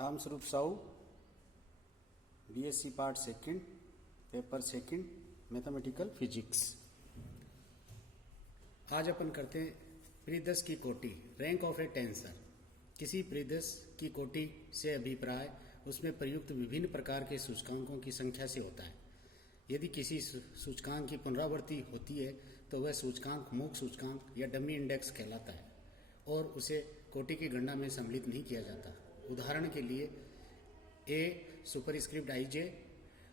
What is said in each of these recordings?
Ram Swaroop Sahu, BSc part second, paper second, mathematical physics. आज अपन करते हैं परिदृश्य की कोटि, रैंक ऑफ ए टेंसर। किसी परिदृश्य की कोटि से अभिप्राय उसमें प्रयुक्त विभिन्न प्रकार के सूचकांकों की संख्या से होता है। यदि किसी सूचकांक की पुनरावृत्ति होती है तो वह सूचकांक मूक सूचकांक या डमी इंडेक्स कहलाता है और उसे कोटि की गणना में सम्मिलित नहीं किया जाता। उदाहरण के लिए ए सुपरस्क्रिप्ट आई जे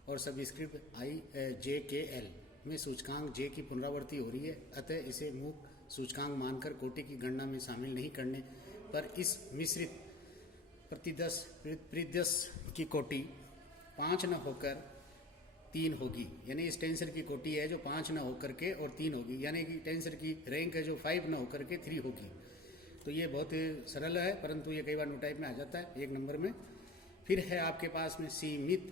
और सबस्क्रिप्ट आई जे के एल में सूचकांक जे की पुनरावृत्ति हो रही है, अतः इसे मूक सूचकांक मानकर कोटि की गणना में शामिल नहीं करने पर इस मिश्रित परिदृश्य की कोटि 5 न होकर 3 होगी। यानी इस टेंसर की कोटि है जो 5 न होकर के और 3 होगी, यानी कि टेंसर की रैंक है जो 5 न होकर के 3 होगी। तो ये बहुत सरल है, परंतु ये कई बार नो टाइप में आ जाता है 1 नंबर में। फिर है आपके पास में सीमित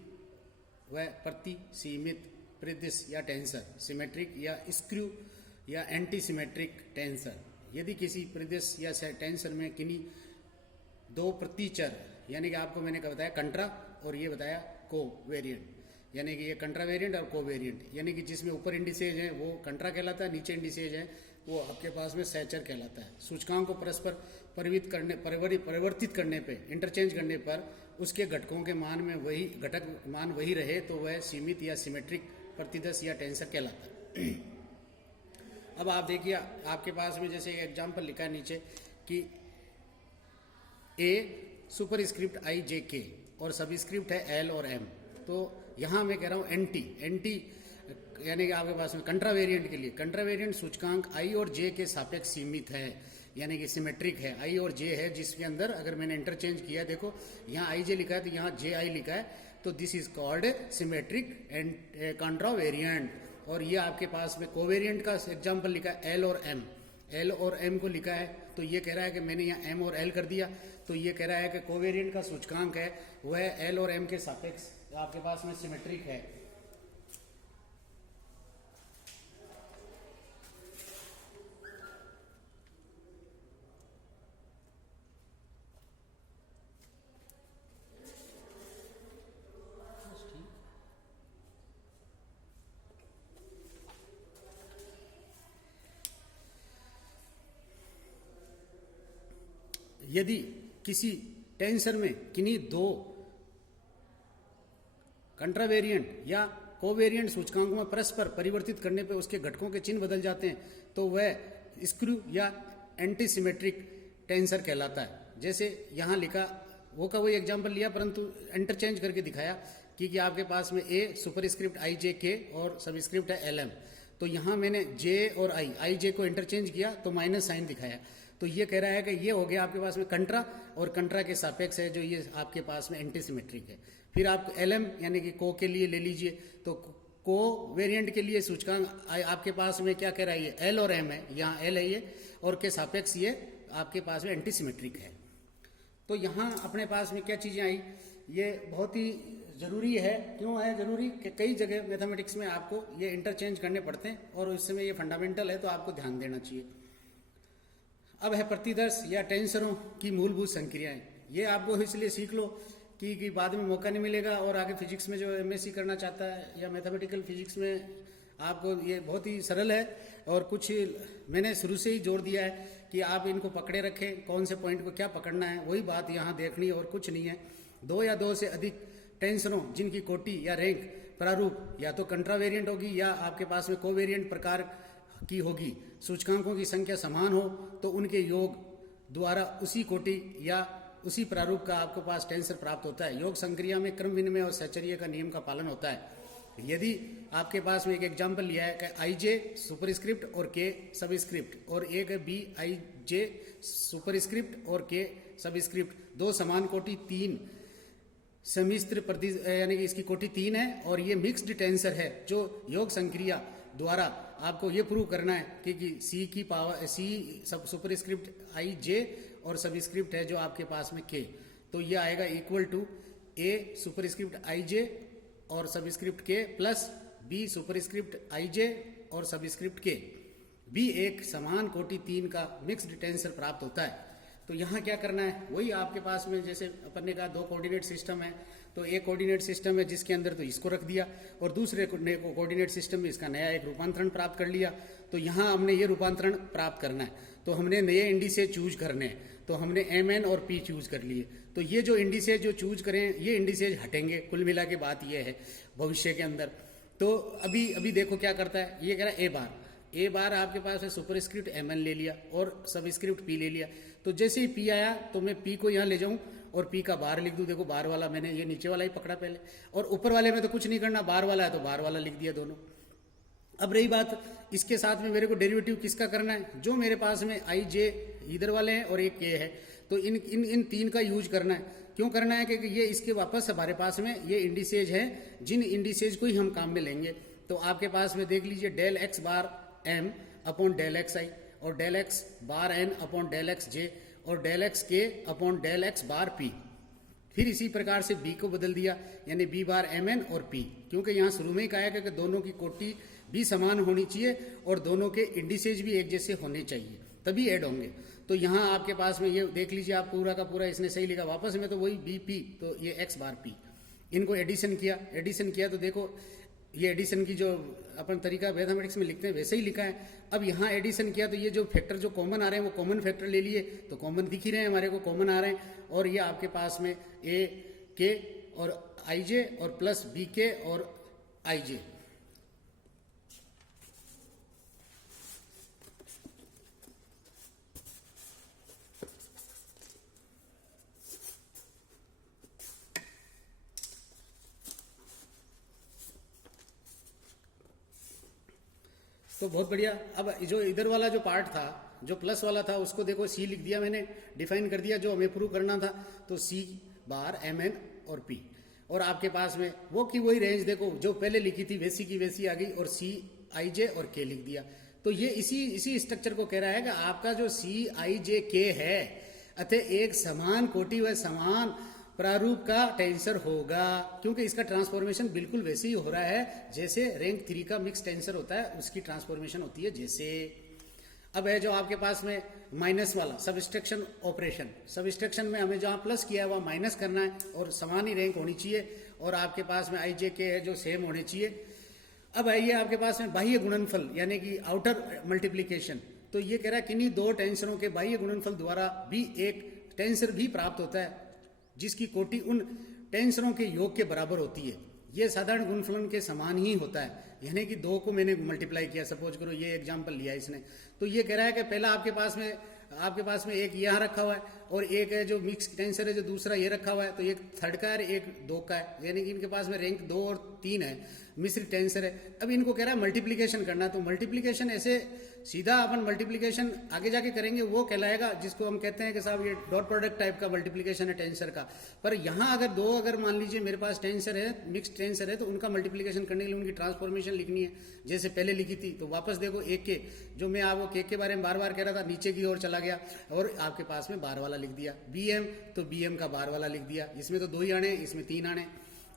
व प्रति सीमित परिदृश्य या टेंसर, सिमेट्रिक या स्क्रू या एंटी सिमेट्रिक टेंसर। यदि किसी परिदृश्य या टेंसर में किन्हीं 2 प्रतिचर, यानी कि आपको मैंने क्या बताया कंट्रा और ये बताया कोवेरिएंट, यानी कि ये कंट्रा वेरिएंट और कोवेरिएंट, यानी कि जिसमें ऊपर इंडिसेज है वो कंट्रा कहलाता है, नीचे इंडिसेज है वो आपके पास में सैचर कहलाता है। सूचकांक को परस्पर परिवर्तित करने पे, इंटरचेंज करने पर उसके घटकों के मान में घटक मान वही रहे तो वह सीमित या सिमेट्रिक प्रतिदृश्य या टेंसर कहलाता है। अब आप देखिए आपके पास में जैसे एक एग्जाम्पल लिखा है नीचे कि ए सुपरस्क्रिप्ट आई जे के और सबस्क्रिप्ट है एल और एम। तो यहां मैं कह रहा हूं एंटी यानी कि आपके पास में कंट्रा वेरिएंट के लिए कंट्रा वेरिएंट सूचकांक आई और जे के सापेक्ष सीमित है, यानी कि सिमेट्रिक है। आई और जे है जिसके अंदर अगर मैंने इंटरचेंज किया, देखो यहाँ आई जे लिखा है तो यहाँ जे आई लिखा है, तो this is called symmetric and कंट्रा variant. और ये आपके पास में कोवेरिएंट का एग्जाम्पल लिखा है एल और एम को लिखा है, तो ये कह रहा है कि मैंने यहाँ एम और एल कर दिया, तो ये कह रहा है कि कोवेरिएंट का सूचकांक है वह एल और एम के सापेक्ष आपके पास में सिमेट्रिक है। यदि किसी टेंसर में किन्हीं 2 कंट्रावेरिएंट या कोवेरिएंट सूचकांकों में परस्पर परिवर्तित करने पर उसके घटकों के चिन्ह बदल जाते हैं तो वह स्क्रू या एंटी सिमेट्रिक टेंसर कहलाता है। जैसे यहाँ लिखा वो का वही एग्जाम्पल लिया, परंतु इंटरचेंज करके दिखाया कि आपके पास में ए सुपरस्क्रिप्ट आई जे के और सबस्क्रिप्ट है एल एम। तो यहाँ मैंने जे और आई जे को इंटरचेंज किया तो माइनस साइन दिखाया, तो ये कह रहा है कि ये हो गया आपके पास में कंट्रा और कंट्रा के सापेक्ष है जो ये आपके पास में एंटी सिमेट्रिक है। फिर आप एलएम यानी कि को के लिए ले लीजिए, तो को वेरिएंट के लिए सूचकांक आपके पास में क्या कह रहा है, ये एल और एम है, यहाँ एल है ये और के सापेक्ष ये आपके पास में एंटी सिमेट्रिक है। तो यहाँ अपने पास में क्या चीजें आई, ये बहुत ही जरूरी है। क्यों है जरूरी कि कई जगह मैथमेटिक्स में आपको ये इंटरचेंज करने पड़ते हैं और इस समय ये फंडामेंटल है तो आपको ध्यान देना चाहिए। अब है प्रतिदर्श या टेंसरों की मूलभूत संक्रियाएं। ये आपको इसलिए सीख लो कि बाद में मौका नहीं मिलेगा और आगे फिजिक्स में जो एमएससी करना चाहता है या मैथमेटिकल फिजिक्स में आपको ये बहुत ही सरल है। और कुछ मैंने शुरू से ही जोर दिया है कि आप इनको पकड़े रखें, कौन से पॉइंट को क्या पकड़ना है, वही बात यहाँ देखनी है और कुछ नहीं है। 2 या 2 से अधिक टेंसरों जिनकी कोटि या रैंक प्रारूप या तो कंट्रावेरिएंट होगी या आपके पास में कोवेरिएंट प्रकार की होगी, सूचकांकों की संख्या समान हो तो उनके योग द्वारा उसी कोटि या उसी प्रारूप का आपके पास टेंसर प्राप्त होता है। योग संक्रिया में क्रम विनिमय और सहचर्य का नियम का पालन होता है। यदि आपके पास में एक एग्जाम्पल लिया है कि आई जे सुपरस्क्रिप्ट और के सबस्क्रिप्ट और एक बी आई जे सुपरस्क्रिप्ट और के सबस्क्रिप्ट, 2 समान कोटि 3 समिश्र यानी कि इसकी कोटि 3 है और ये मिक्स्ड टेंसर है जो योग संक्रिया द्वारा आपको ये प्रूव करना है कि सी की पावर सी सब सुपरस्क्रिप्ट आई जे और सबस्क्रिप्ट है जो आपके पास में के, तो ये आएगा इक्वल टू ए सुपरस्क्रिप्ट आई जे और सबस्क्रिप्ट के प्लस बी सुपरस्क्रिप्ट आई जे और सबस्क्रिप्ट के। बी एक समान कोटि 3 का मिक्स्ड टेंसर प्राप्त होता है। तो यहाँ क्या करना है, वही आपके पास में जैसे अपन ने कहा 2 कोऑर्डिनेट सिस्टम है, तो एक कोऑर्डिनेट सिस्टम है जिसके अंदर तो इसको रख दिया और दूसरे कोऑर्डिनेट सिस्टम में इसका नया एक रूपांतरण प्राप्त कर लिया। तो यहाँ हमने ये रूपांतरण प्राप्त करना है, तो हमने नए इंडिसेज चूज करने हैं, तो हमने MN और P चूज कर लिए। तो ये जो इंडिसेज जो चूज करें ये इंडिसेज हटेंगे, कुल मिला के बात ये है भविष्य के अंदर। तो अभी देखो क्या करता है, ये कह रहा है ए बार आपके पास है सुपरस्क्रिप्ट MN ले लिया और सबस्क्रिप्ट P ले लिया। तो जैसे ही P आया तो मैं P को यहाँ ले जाऊं और P का बार लिख दूं। देखो बार वाला मैंने ये नीचे वाला ही पकड़ा पहले, और ऊपर वाले में तो कुछ नहीं करना, बार वाला है तो बार वाला लिख दिया दोनों। अब रही बात इसके साथ में मेरे को डेरिवेटिव किसका करना है, जो मेरे पास में I J इधर वाले हैं और एक K है, तो इन 3 का यूज करना है। क्यों करना है, क्योंकि ये इसके वापस हमारे पास में ये इंडिसेज है, जिन इंडिसेज को ही हम काम में लेंगे। तो आपके पास में देख लीजिए del x bar M upon del x I और del x bar N upon del x J और del x K upon del x bar P। फिर इसी प्रकार से B को बदल दिया, यानी B बार MN और P, क्योंकि यहाँ शुरू में ही कहा है कि दोनों की कोटि भी समान होनी चाहिए और दोनों के इंडिसेज भी एक जैसे होने चाहिए, तभी ऐड होंगे। तो यहाँ आपके पास में ये देख लीजिए आप पूरा का पूरा इसने सही लिखा, वापस में तो वही BP, तो ये x बार P, इनको एडिशन किया तो देखो ये एडिशन की जो अपन तरीका मैथमेटिक्स में लिखते हैं वैसे ही लिखा है। अब यहाँ एडिशन किया तो ये जो फैक्टर जो कॉमन आ रहे हैं वो कॉमन फैक्टर ले लिए, तो कॉमन दिख ही रहे हैं हमारे को, कॉमन आ रहे हैं। और ये आपके पास में AK और IJ और प्लस BK और IJ। तो बहुत बढ़िया। अब जो इधर वाला जो पार्ट था, जो प्लस वाला था, उसको देखो C लिख दिया मैंने, डिफाइन कर दिया जो हमें प्रूव करना था। तो C बार MN और P, और आपके पास में वो की वही रेंज देखो जो पहले लिखी थी वैसी की वैसी आ गई, और C IJ और K लिख दिया। तो ये इसी स्ट्रक्चर को कह रहा है कि आपका जो C IJ K है अतः एक समान कोटि व समान प्रारूप का टेंसर होगा, क्योंकि इसका ट्रांसफॉर्मेशन बिल्कुल वैसे ही हो रहा है जैसे रैंक 3 का मिक्स टेंसर होता है, उसकी ट्रांसफॉर्मेशन होती है जैसे। अब है जो आपके पास में माइनस वाला सबस्ट्रक्शन ऑपरेशन, सबस्ट्रक्शन में हमें जहां प्लस किया है वहां माइनस करना है और समान ही रैंक होनी चाहिए, और आपके पास में IJ K है जो सेम होने चाहिए। अब आइए आपके पास में बाह्य गुणनफल यानी कि आउटर मल्टीप्लीकेशन, तो ये कह रहा है किन्हीं 2 टेंसरों के बाह्य गुणनफल द्वारा भी एक टेंसर भी प्राप्त होता है जिसकी कोटि उन टेंसरों के योग के बराबर होती है। ये साधारण गुणनफलन के समान ही होता है, यानी कि 2 को मैंने मल्टीप्लाई किया, सपोज करो ये एग्जांपल लिया इसने। तो ये कह रहा है कि पहला आपके पास में एक यहाँ रखा हुआ है और एक है जो मिक्स टेंसर है जो दूसरा ये रखा हुआ है, तो एक थर्ड का है एक 2 का है, यानी कि इनके पास में रैंक 2 और 3 है, मिश्रित टेंसर है। अब इनको कह रहा है मल्टीप्लीकेशन करना, तो मल्टीप्लीकेशन ऐसे सीधा अपन मल्टीप्लीकेशन आगे जाके करेंगे वो कहलाएगा जिसको हम कहते हैं कि साहब ये डॉट प्रोडक्ट टाइप का मल्टीप्लीकेशन है टेंसर का। पर यहाँ अगर मान लीजिए मेरे पास टेंसर है, मिक्स टेंसर है, तो उनका मल्टीप्लीकेशन करने के लिए उनकी ट्रांसफॉर्मेशन लिखनी है जैसे पहले लिखी थी। तो वापस देखो एक के जो मैं आपको के बारे में बार बार कह रहा था नीचे की ओर चला गया और आपके पास में बार वाला लिख दिया, BM तो BM का बार वाला लिख दिया, इसमें तो 2 ही आने इसमें 3 आने।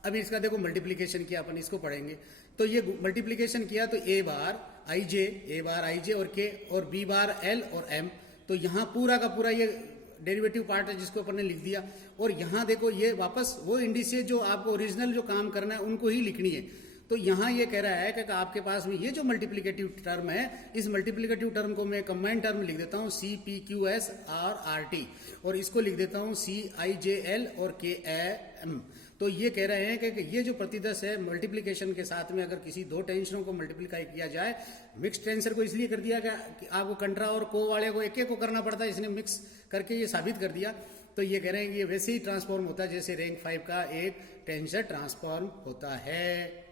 अब इसका देखो मल्टीप्लीकेशन किया अपन, इसको पढ़ेंगे। तो ये मल्टीप्लीकेशन किया तो A बार IJ और K और B बार L और M, तो यहाँ पूरा का पूरा ये डेरिवेटिव पार्ट है जिसको अपन ने लिख दिया। और यहाँ देखो ये वापस वो इंडिसेज जो आपको ओरिजिनल जो काम करना है उनको ही लिखनी है। तो यहाँ ये कह रहा है कि आपके पास में ये जो मल्टीप्लिकेटिव टर्म है, इस मल्टीप्लिकेटिव टर्म को मैं कंबाइंड टर्म लिख देता हूँ CPQS और RT, और इसको लिख देता हूँ CIJL और KM। तो ये कह रहे हैं कि ये जो प्रतिदश है मल्टीप्लिकेशन के साथ में अगर किसी 2 टेंसरों को मल्टीप्लीकाई किया जाए, मिक्स टेंसर को इसलिए कर दिया कि आपको कंट्रा और को वाले को एक एक को करना पड़ता है, इसने मिक्स करके ये साबित कर दिया। तो ये कह रहे हैं कि ये वैसे ही ट्रांसफॉर्म होता है जैसे रैंक 5 का एक टेंसर ट्रांसफॉर्म होता है।